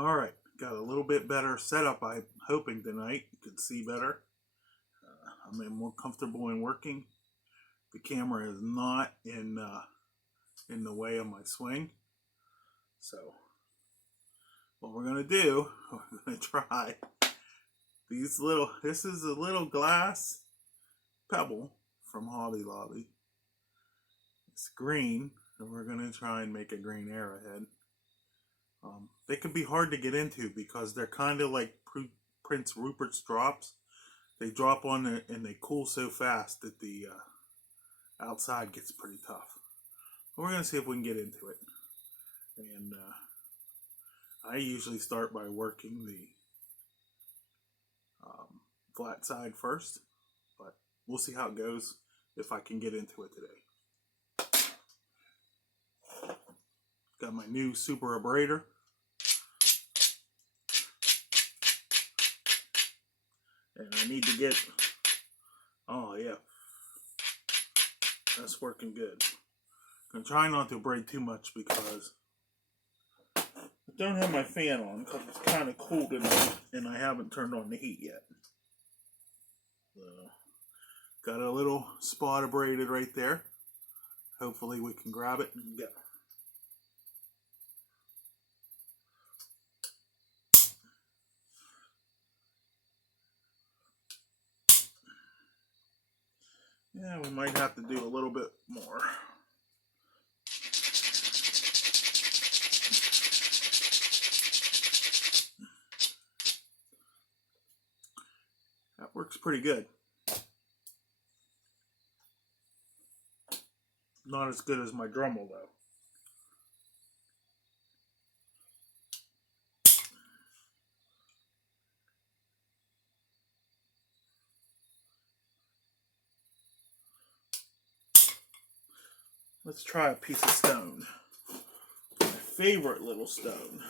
Alright, got a little bit better setup, I'm hoping tonight. You can see better. I'm more comfortable in working. The camera is not in the way of my swing. So, what we're going to do, we're going to try this is a little glass pebble from Hobby Lobby. It's green, and we're going to try and make a green arrowhead. They can be hard to get into because they're kind of like Prince Rupert's drops. They drop on it and they cool so fast that the outside gets pretty tough. But we're going to see if we can get into it. And I usually start by working the flat side first, but we'll see how it goes if I can get into it today. Got my new super abrader. And I need to get, oh yeah, that's working good. I'm trying not to abrade too much because I don't have my fan on because it's kind of cold tonight and I haven't turned on the heat yet. So, got a little spot abraded right there. Hopefully we can grab it and go. Yeah, we might have to do a little bit more. That works pretty good. Not as good as my Dremel though. Let's try a piece of stone. My favorite little stone.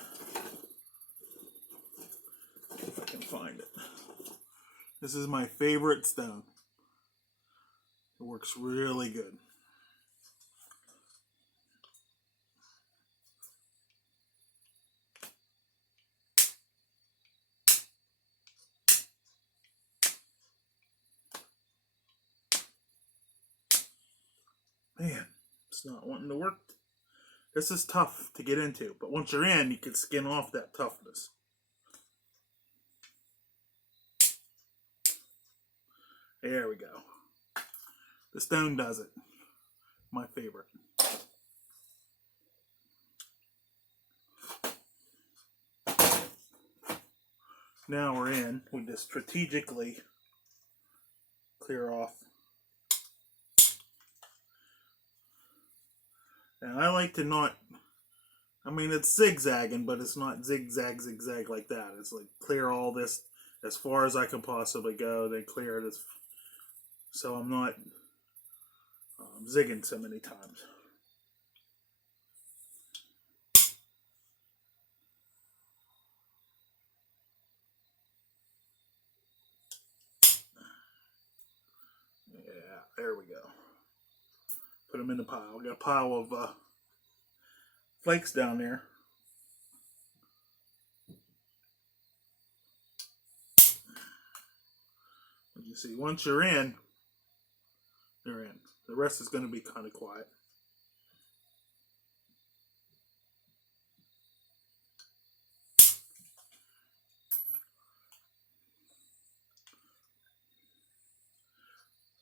If I can find it. This is my favorite stone. It works really good. Man, it's not wanting to work. This is tough to get into, but once you're in, you can skin off that toughness. There we go. The stone does it. My favorite. Now we're in. We just strategically clear off. And I like to not, I mean it's zigzagging, but it's not zigzag like that. It's like clear all this as far as I can possibly go, then clear it so I'm not zigging so many times. Yeah, there we go. Put them in the pile. Got a pile of flakes down there. As you see, once you're in, you're in. The rest is going to be kind of quiet.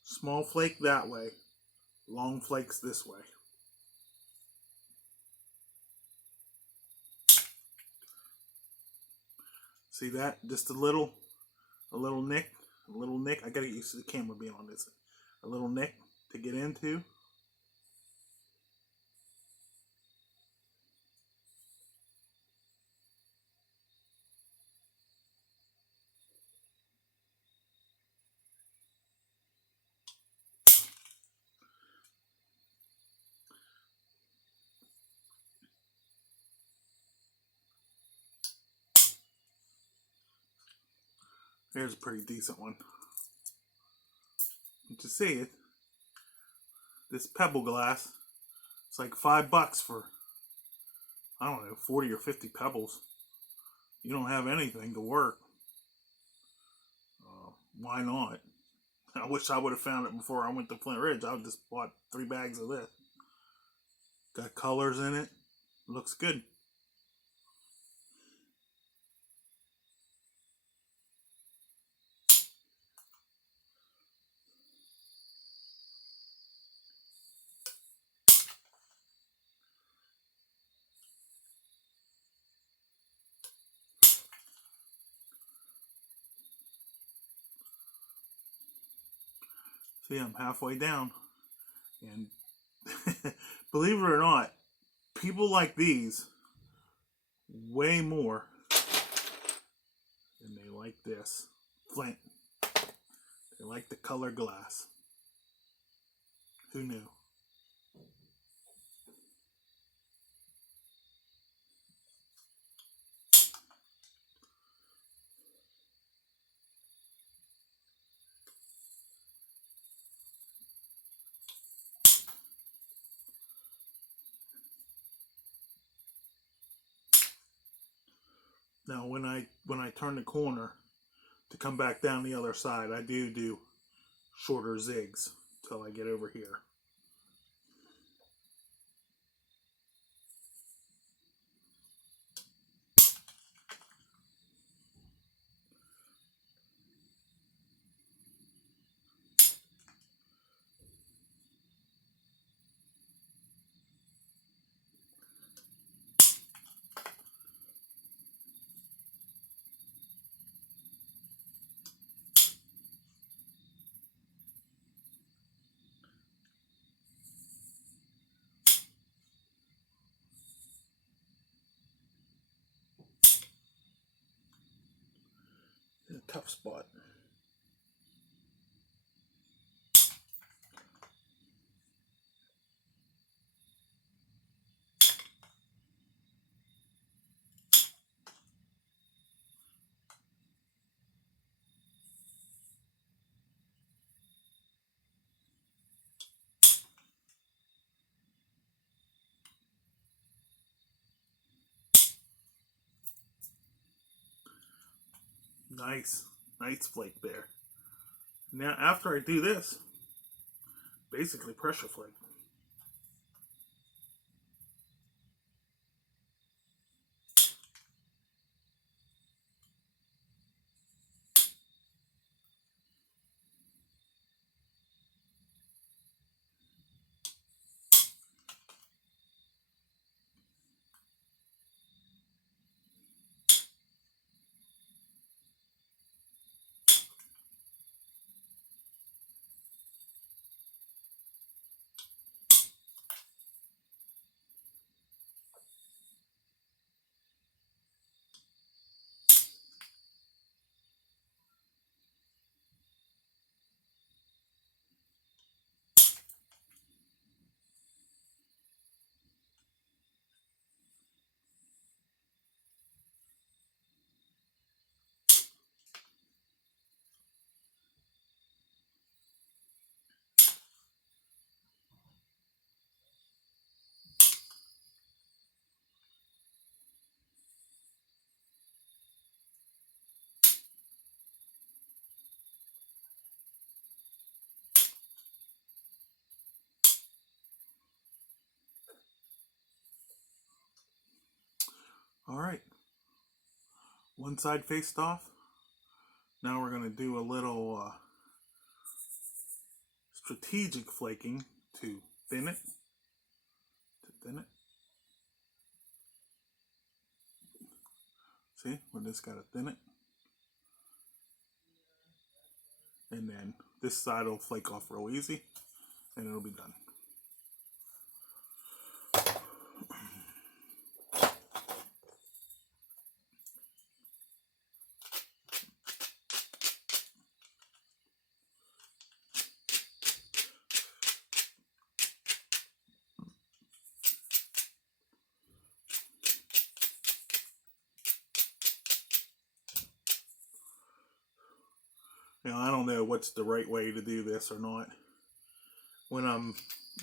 Small flake that way, long flakes this way. See that? Just a little nick, I gotta get used to the camera being on this. A little nick to get into. Here's a pretty decent one. You can see it. This pebble glass. It's like $5 for, I don't know, 40 or 50 pebbles. you don't have anything to work, why not? I wish I would have found it before I went to Flint Ridge. I just bought 3 bags of this. Got colors in it. Looks good. See, I'm halfway down. And believe it or not, people like these way more than they like this. Flint. They like the color glass. Who knew? Now when I turn the corner to come back down the other side, I do shorter zigs till I get over here. A tough spot. Nice flake there. Now after I do this, basically pressure flake. Alright, one side faced off. Now we're going to do a little strategic flaking to thin it. See, we're just got to thin it. And then this side will flake off real easy and it'll be done. Now, I don't know what's the right way to do this or not. When I'm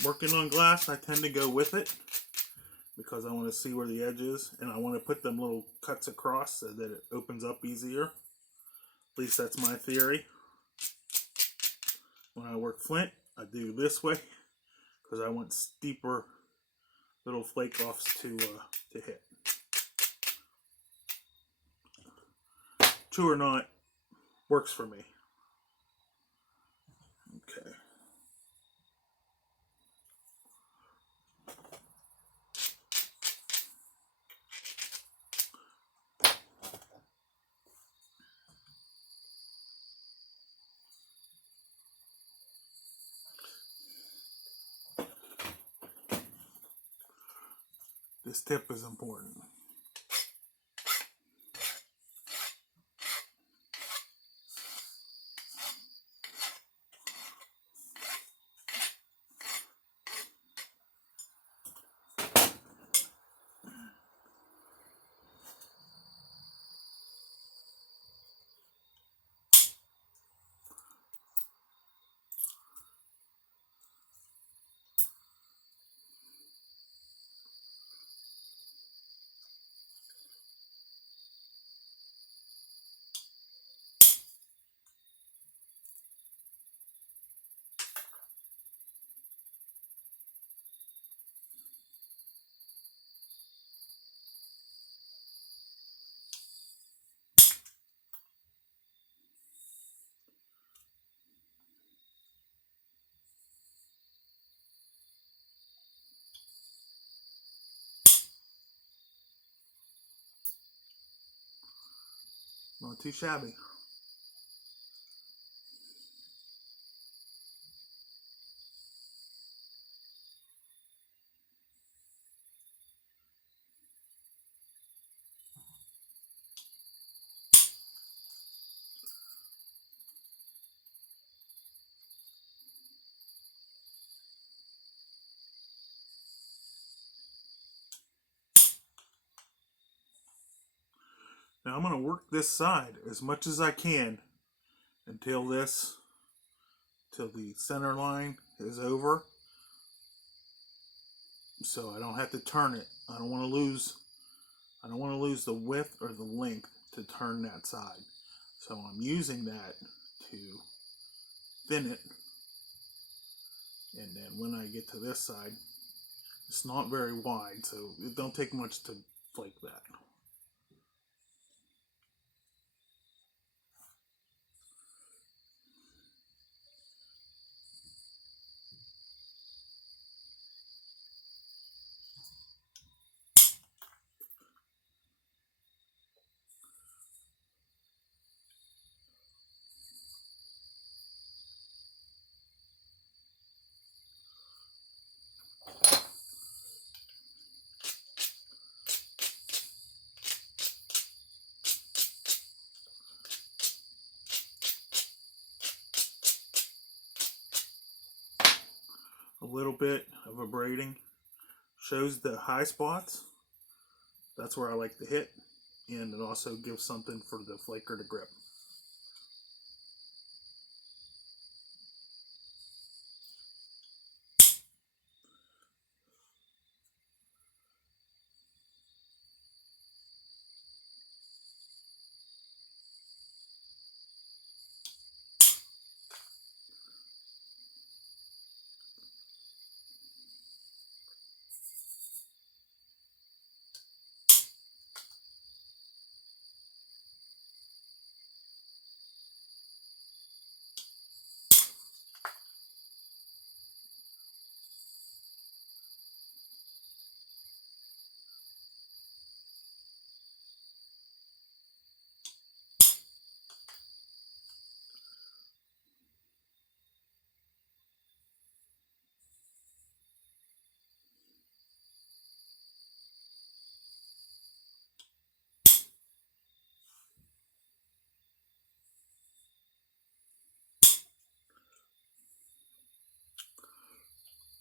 working on glass, I tend to go with it. because I want to see where the edge is, and I want to put them little cuts across so that it opens up easier. At least that's my theory. When I work flint, I do this way because I want steeper little flake offs to hit. True or not, works for me. Okay. This tip is important. Not too shabby. Now I'm going to work this side as much as I can until the center line is over, so I don't have to turn it. I don't want to lose the width or the length to turn that side. So I'm using that to thin it, and then when I get to this side, it's not very wide, so it don't take much to flake that. A little bit of a braiding shows the high spots. That's where I like to hit, and it also gives something for the flaker to grip.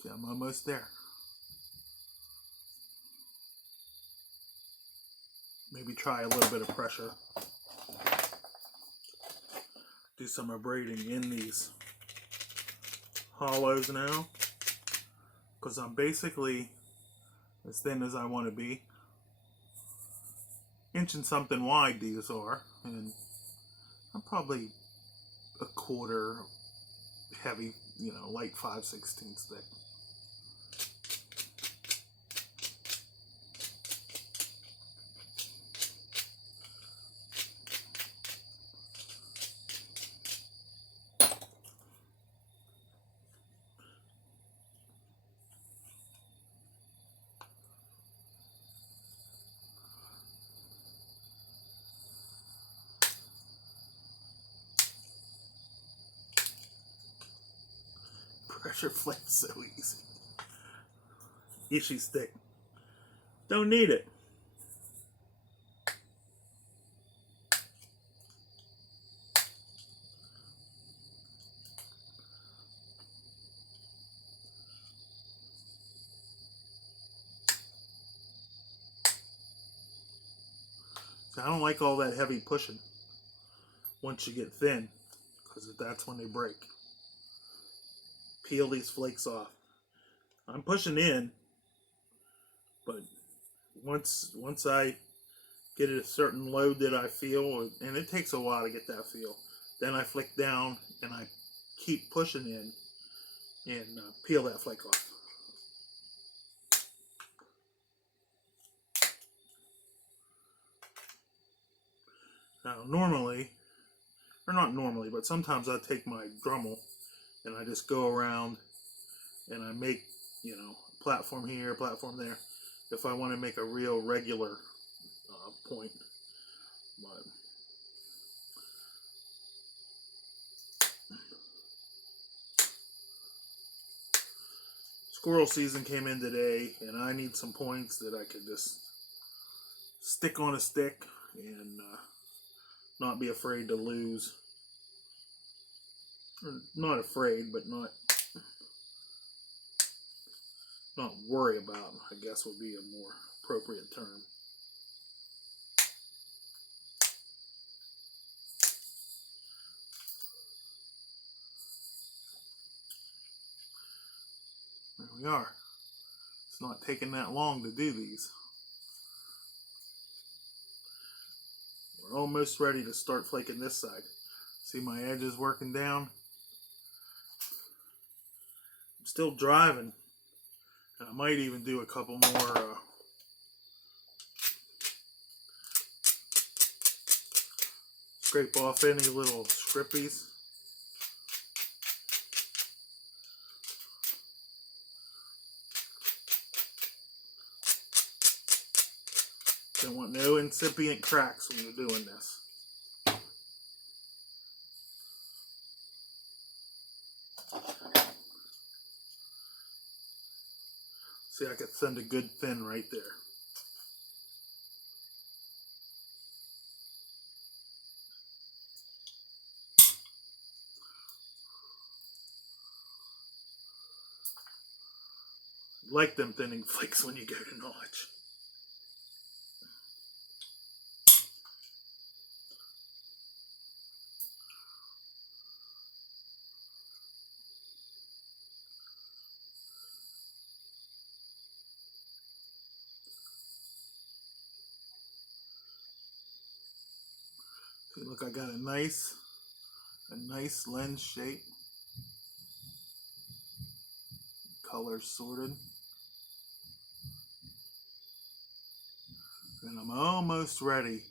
See, I'm almost there. Maybe try a little bit of pressure. Do some braiding in these hollows now, because I'm basically as thin as I want to be. Inch and something wide these are, and I'm probably a quarter heavy, like 5/16 thick. Pressure flakes so easy. Ishi stick. Don't need it. I don't like all that heavy pushing once you get thin, because that's when they break. Peel these flakes off. I'm pushing in, but once I get a certain load that I feel, and it takes a while to get that feel, then I flick down and I keep pushing in and peel that flake off. Now normally, or not normally, but sometimes I take my Dremel and I just go around and I make, platform here, platform there, if I want to make a real regular point. But squirrel season came in today, and I need some points that I could just stick on a stick and not be afraid to lose. Or not afraid, but not worry about, I guess would be a more appropriate term. There we are. It's not taking that long to do these. We're almost ready to start flaking this side. See my edges working down? I'm still driving, and I might even do a couple more scrape off any little scrippies. Don't want no incipient cracks when you're doing this. See, I could send a good thin right there. Like them thinning flakes when you go to notch. See, look, I got a nice lens shape. Colors sorted. And I'm almost ready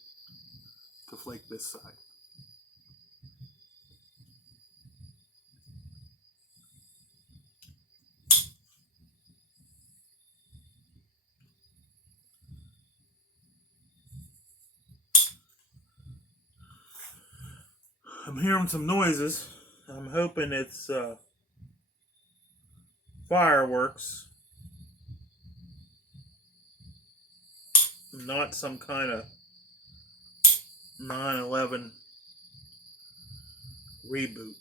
to flake this side. I'm hearing some noises. I'm hoping it's fireworks, not some kind of 9/11 reboot.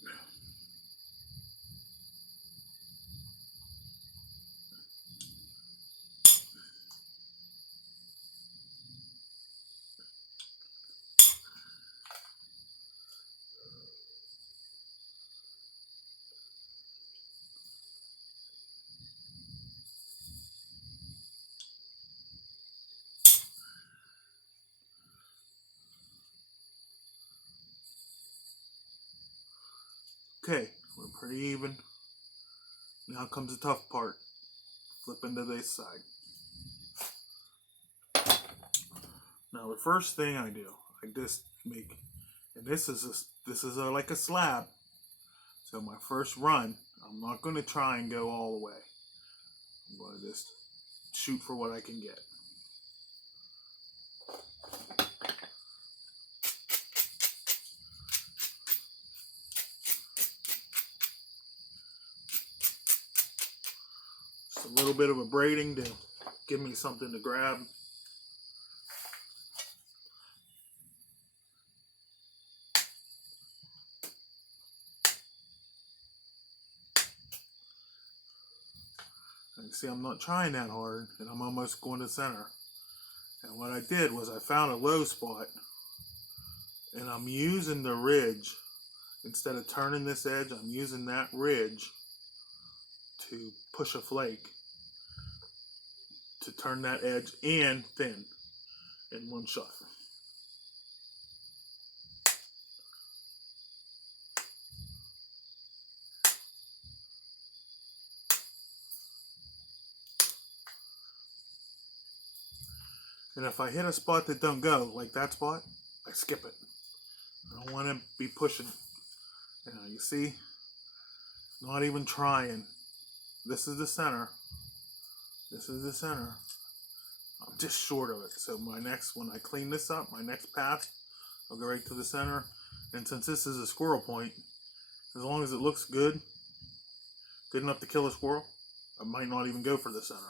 Okay, we're pretty even. Now comes the tough part. Flipping to this side. Now the first thing I do, I just make, and this is like a slab. So my first run, I'm not going to try and go all the way. I'm going to just shoot for what I can get. Just a little bit of a braiding to give me something to grab. And you see, I'm not trying that hard, and I'm almost going to center. And what I did was I found a low spot, and I'm using the ridge. Instead of turning this edge, I'm using that ridge to push a flake to turn that edge and thin in one shot. And if I hit a spot that don't go, like that spot, I skip it. I don't want to be pushing. You see, not even trying. This is the center. This is the center. I'm just short of it. So my next, when I clean this up, my next pass, I'll go right to the center. And since this is a squirrel point, as long as it looks good, good enough to kill a squirrel, I might not even go for the center.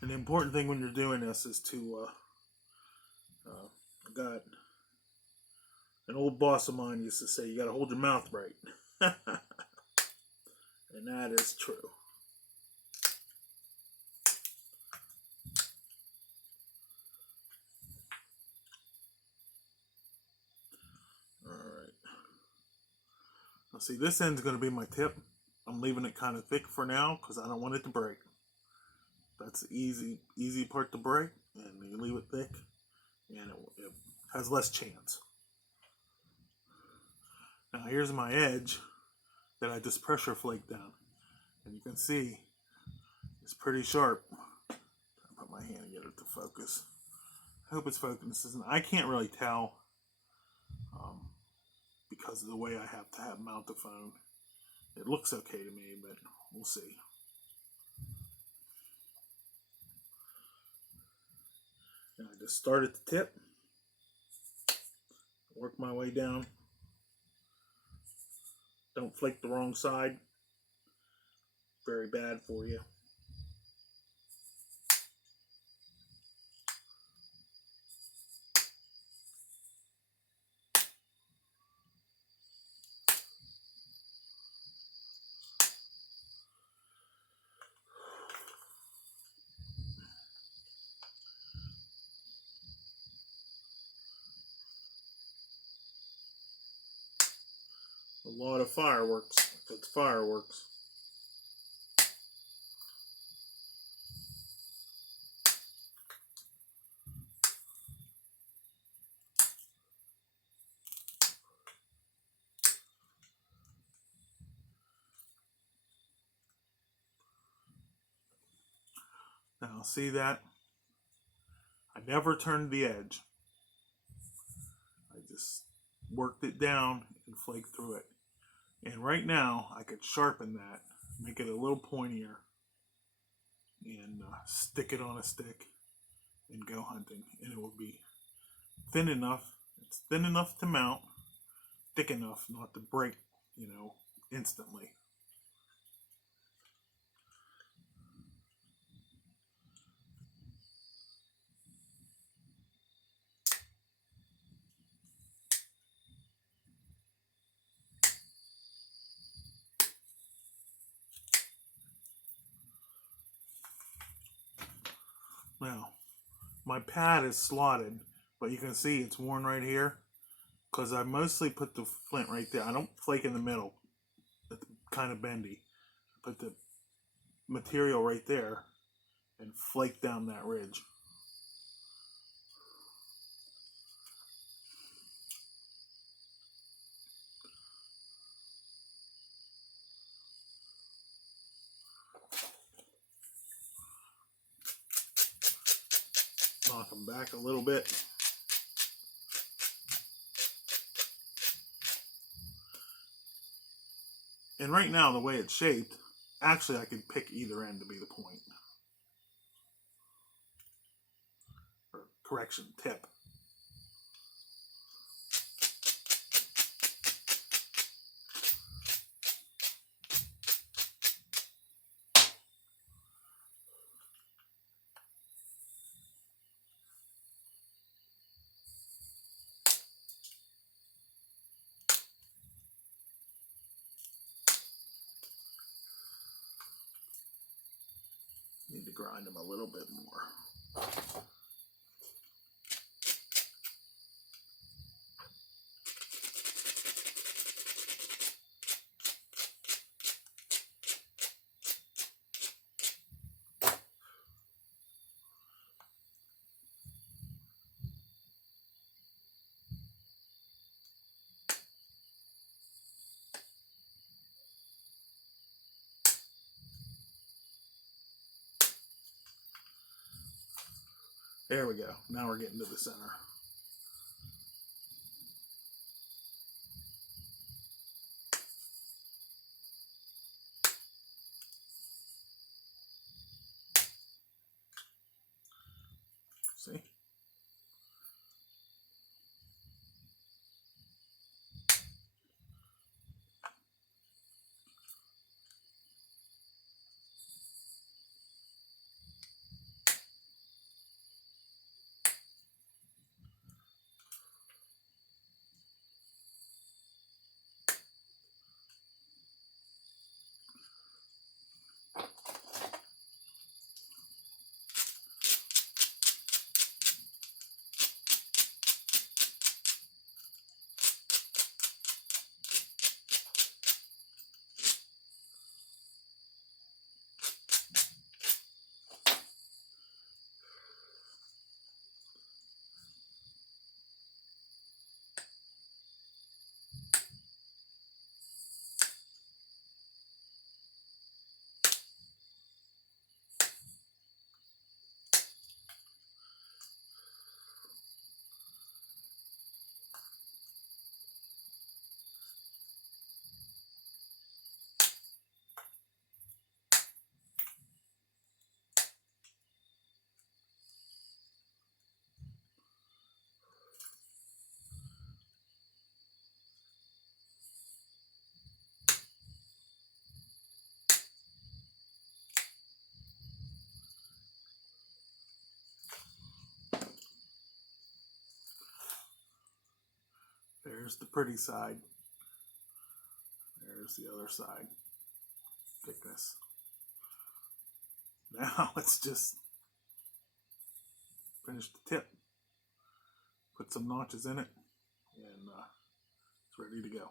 And the important thing when you're doing this is to, I got an old boss of mine used to say, you got to hold your mouth right. And that is true. Alright. Now see, this end's going to be my tip. I'm leaving it kind of thick for now because I don't want it to break. That's the easy part to break. And you leave it thick and it has less chance. Now here's my edge that I just pressure flaked down. And you can see it's pretty sharp. I'll put my hand and get it to focus. I hope it's focusing. I can't really tell because of the way I have to mount the phone. It looks okay to me, but we'll see. And I just start at the tip, work my way down. Don't flake the wrong side. Very bad for you. A lot of fireworks. It's fireworks. Now see that? I never turned the edge. I just worked it down and flaked through it. And right now, I could sharpen that, make it a little pointier, and stick it on a stick and go hunting. And it will be thin enough. It's thin enough to mount, thick enough not to break, instantly. Now, my pad is slotted, but you can see it's worn right here. because I mostly put the flint right there. I don't flake in the middle. It's kind of bendy. I put the material right there and flake down that ridge. Knock them back a little bit. And right now, the way it's shaped, actually I could pick either end to be the point. Or correction, tip. Need to grind them a little bit more. There we go. Now we're getting to the center. See? There's the pretty side. There's the other side. Thickness. Now let's just finish the tip. Put some notches in it, and it's ready to go.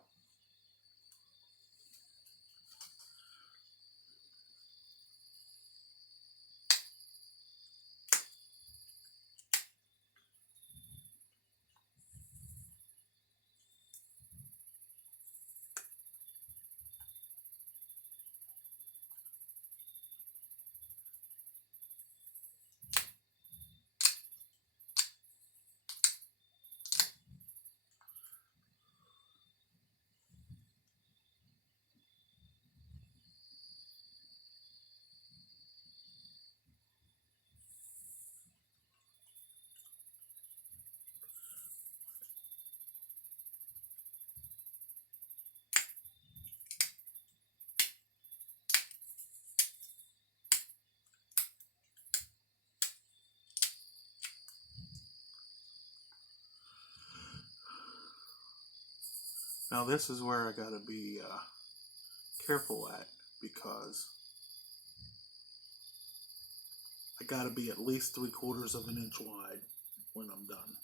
Now this is where I gotta be careful at, because I gotta be at least 3/4 of an inch wide when I'm done.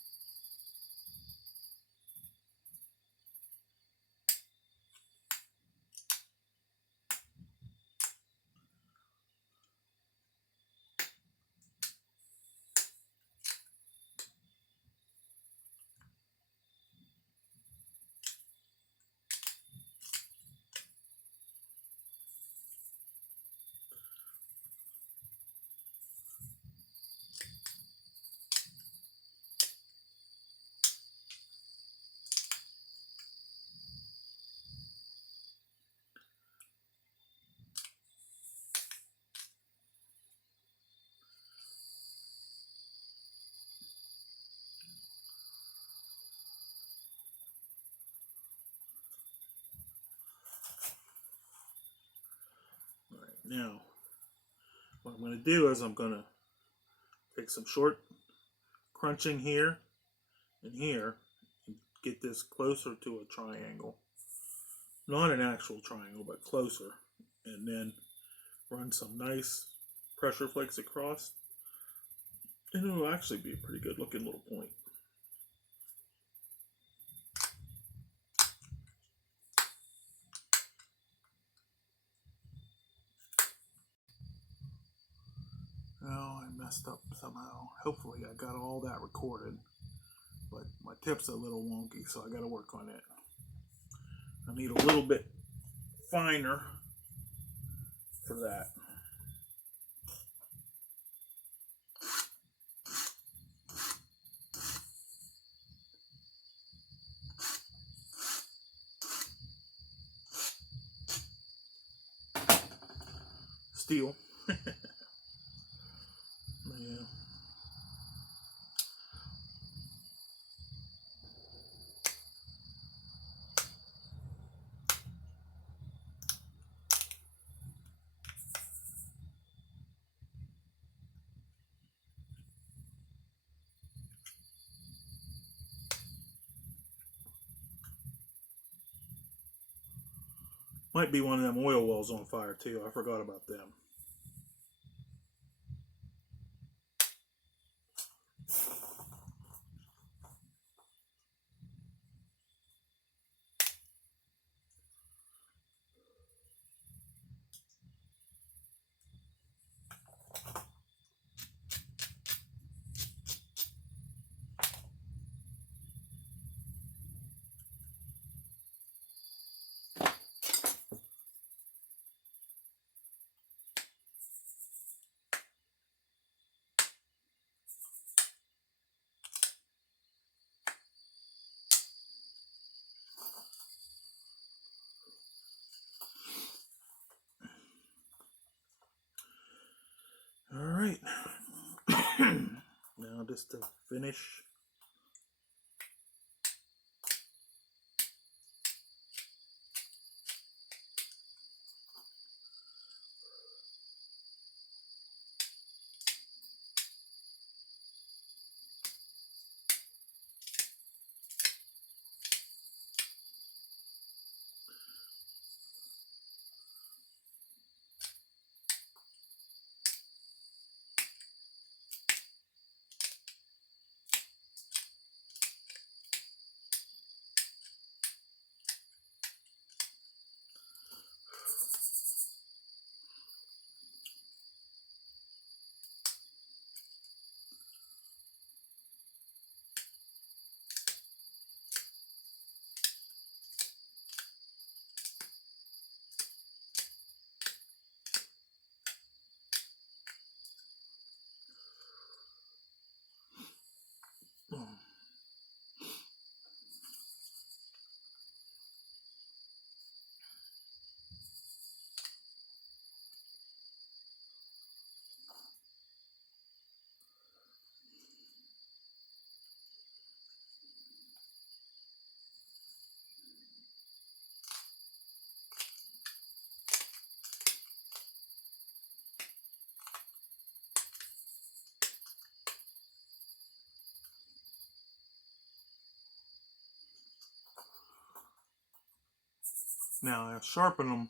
Now, what I'm going to do is I'm going to take some short crunching here and here and get this closer to a triangle. Not an actual triangle, but closer. And then run some nice pressure flakes across. And it'll actually be a pretty good looking little point. Oh, I messed up somehow. Hopefully I got all that recorded. But my tip's a little wonky, so I got to work on it. I need a little bit finer for that. Steel. Yeah. Might be one of them oil wells on fire too. I forgot about them. Alright. Now just to finish. Now I sharpen them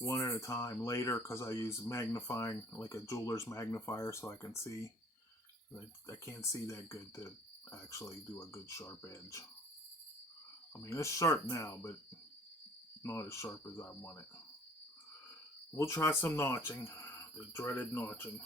one at a time later because I use magnifying, like a jeweler's magnifier, so I can see. I can't see that good to actually do a good sharp edge. I mean, it's sharp now, but not as sharp as I want it. We'll try some notching, the dreaded notching.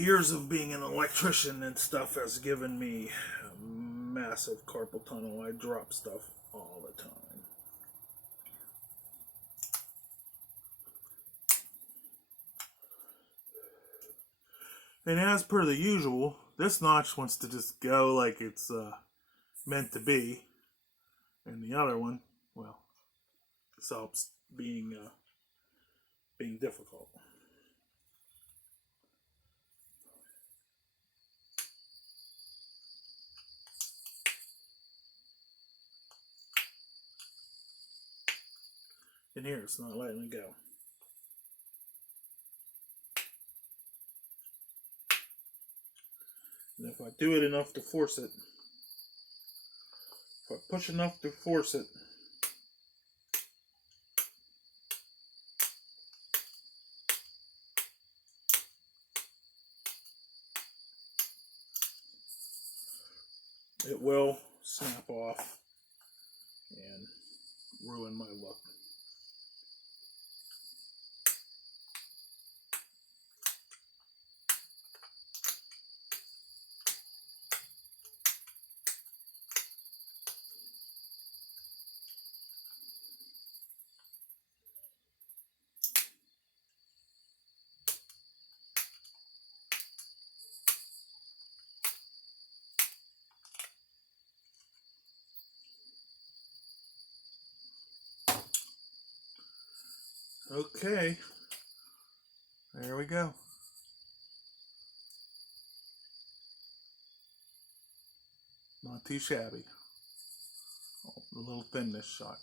years of being an electrician and stuff has given me a massive carpal tunnel. I drop stuff all the time. And as per the usual, this notch wants to just go like it's meant to be. And the other one, well, stops being difficult. And here, it's not letting it go. And if I do it enough to force it, if I push enough to force it, it will snap off and ruin my look. Okay, there we go. Not too shabby. Oh, a little thin this shot.